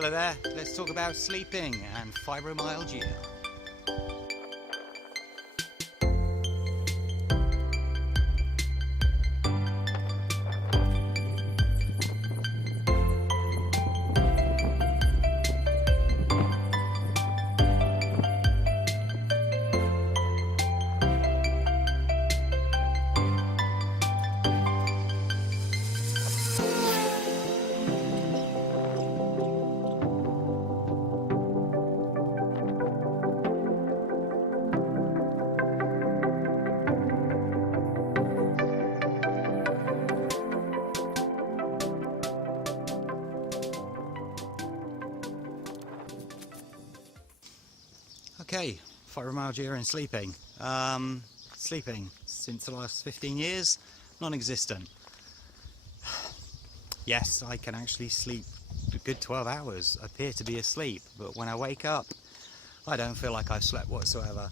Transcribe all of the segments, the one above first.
Hello there, let's talk about sleeping and fibromyalgia. Okay, fibromyalgia and sleeping. Sleeping since the last 15 years, non-existent. Yes, I can actually sleep a good 12 hours, appear to be asleep, but when I wake up, I don't feel like I've slept whatsoever.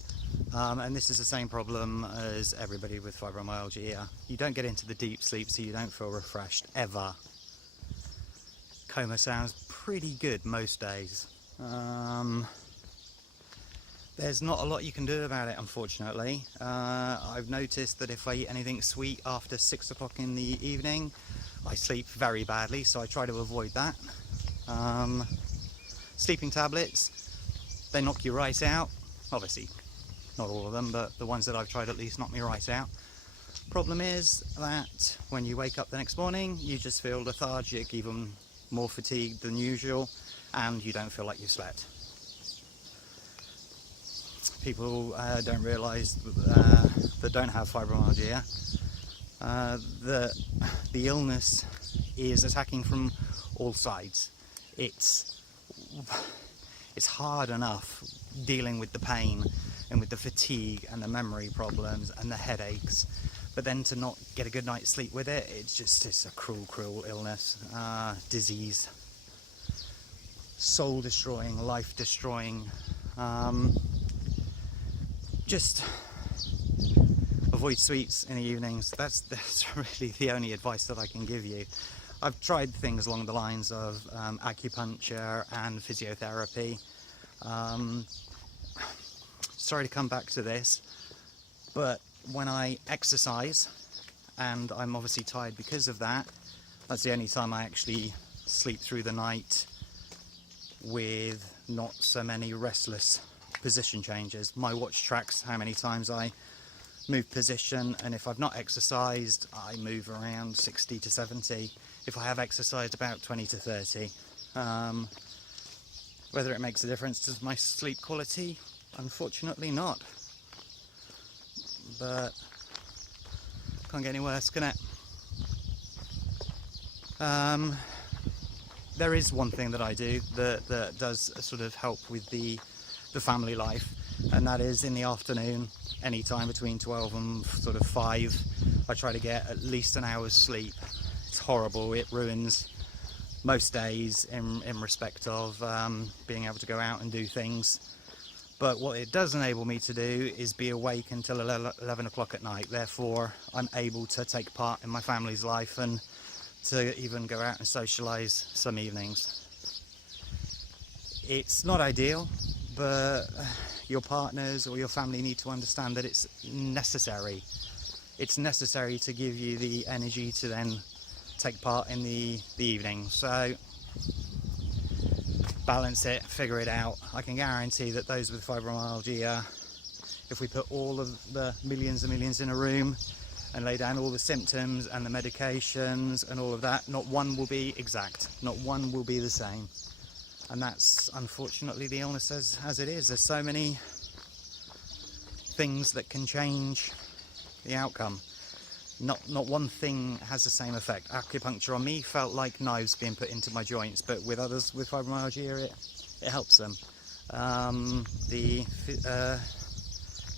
And this is the same problem as everybody with fibromyalgia. You don't get into the deep sleep, so you don't feel refreshed, ever. Coma sounds pretty good most days. There's not a lot you can do about it, unfortunately. I've noticed that if I eat anything sweet after 6 o'clock in the evening, I sleep very badly, so I try to avoid that. Sleeping tablets, they knock you right out. Obviously, not all of them, but the ones that I've tried at least knock me right out. Problem is that when you wake up the next morning, you just feel lethargic, even more fatigued than usual, and you don't feel like you slept. People don't realise that don't have fibromyalgia that the illness is attacking from all sides. It's hard enough dealing with the pain and with the fatigue and the memory problems and the headaches, but then to not get a good night's sleep with it, it's a cruel illness, disease, soul destroying, life destroying. Just avoid sweets in the evenings. That's really the only advice that I can give you. I've tried things along the lines of acupuncture and physiotherapy. Sorry to come back to this, but when I exercise, and I'm obviously tired because of that, that's the only time I actually sleep through the night with not so many restless position changes. My watch tracks how many times I move position, and if I've not exercised, I move around 60 to 70. If I have exercised, about 20 to 30. Whether it makes a difference to my sleep quality, unfortunately not. But can't get any worse, can it? There is one thing that I do that does sort of help with the family life, and that is in the afternoon, any time between 12 and sort of 5, I try to get at least an hour's sleep. It's horrible, it ruins most days in respect of being able to go out and do things, but what it does enable me to do is be awake until 11 o'clock at night. Therefore I'm able to take part in my family's life and to even go out and socialise some evenings. It's not ideal, but your partners or your family need to understand that it's necessary. It's necessary to give you the energy to then take part in the evening. So balance it, figure it out. I can guarantee that those with fibromyalgia, if we put all of the millions and millions in a room and lay down all the symptoms and the medications and all of that, not one will be exact, not one will be the same. And that's unfortunately the illness as it is. There's so many things that can change the outcome. Not one thing has the same effect. Acupuncture on me felt like knives being put into my joints, but with others with fibromyalgia it helps them. The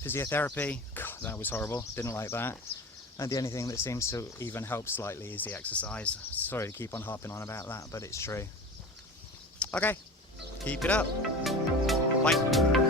physiotherapy, God, that was horrible, didn't like that. And the only thing that seems to even help slightly is the exercise. Sorry to keep on harping on about that, but it's true. Okay, keep it up. Bye.